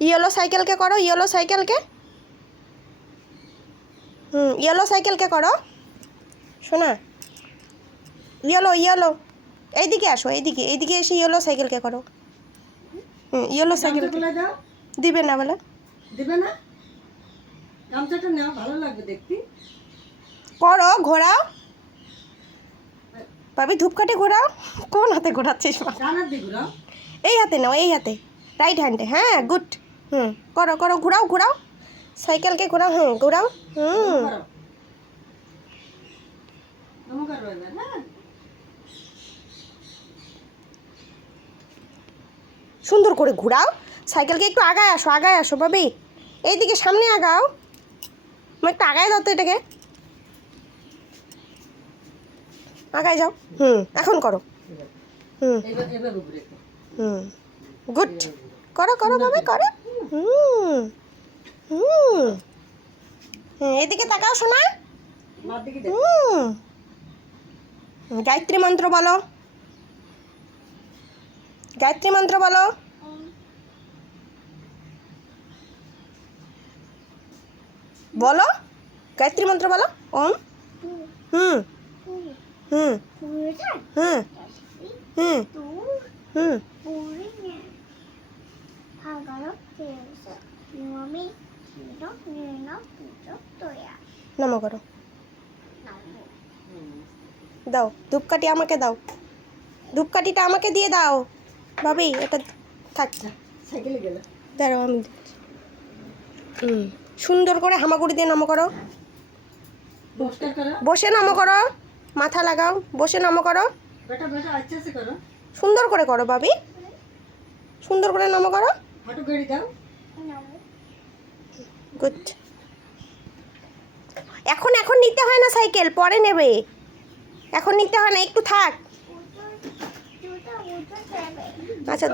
Yellow সাইকেলকে করো, yellow সাইকেলকে। ইয়েলো সাইকেলকে করো শোনা। ইয়েলো ইয়েলো, এইদিকে আসো, এইদিকে এইদিকে এসে ইয়েলো সাইকেলকে করো। ইয়েলো সাইকেল দিবে না বলে, দিবে না। গামছাটা নাও, ভালো লাগবে দেখতে। করো, ঘোরাও ভাবি, ধূপকাঠি ঘোরাও। কোন হাতে ঘোরাচ্ছিস? ডান হাত দিয়ে ঘুরাও। এই হাতে নাও, এই হাতে, রাইট হ্যান্ডে। হ্যাঁ, গুড। করো করো, ঘোরাও ঘোরাও, সাইকেলকে ঘোরাও। ঘোরাও। নমো করো এবার। হ্যাঁ, সুন্দর করে ঘোরাও সাইকেলকে। একটু আগায় আসো, আগায় আসো ভাবি, এইদিকে সামনে আগাও। একটু আগায় দাও তো এটাকে, আগায় যাও। এখন করো। এবার এবার ঘুরে। গুড। করো করো ভাবে, করো। এদিকে তাকাও শোনা। মার দিকে দেখ। গায়ত্রী মন্ত্র বলো, গায়ত্রী মন্ত্র বলো। বলো, গায়ত্রী মন্ত্র বলো। ওম। হুম হুম হুম হুম হুম। নমো করো। দাও ধূপকাঠি, আমাকে দাও, ধূপকাঠিটা আমাকে দিয়ে দাও ভাবি। এটা থাক, সাইকেলে গেল। দাঁড়াও আমি সুন্দর করে হামাগুড়ি দিয়ে নমো করো। নমস্কার করো। বসে নমো করো, মাথা লাগাও, বসে নমো করো। বেটা বেটা আচ্ছা সে করো। সুন্দর করে করো ভাবি, সুন্দর করে নমো করো। হাঁটু গেড়ে দাও। গুড। এখন এখন নিতে হয় না সাইকেল, পরে নেবে। এখন নিতে হয় না, একটু থাক। আচ্ছা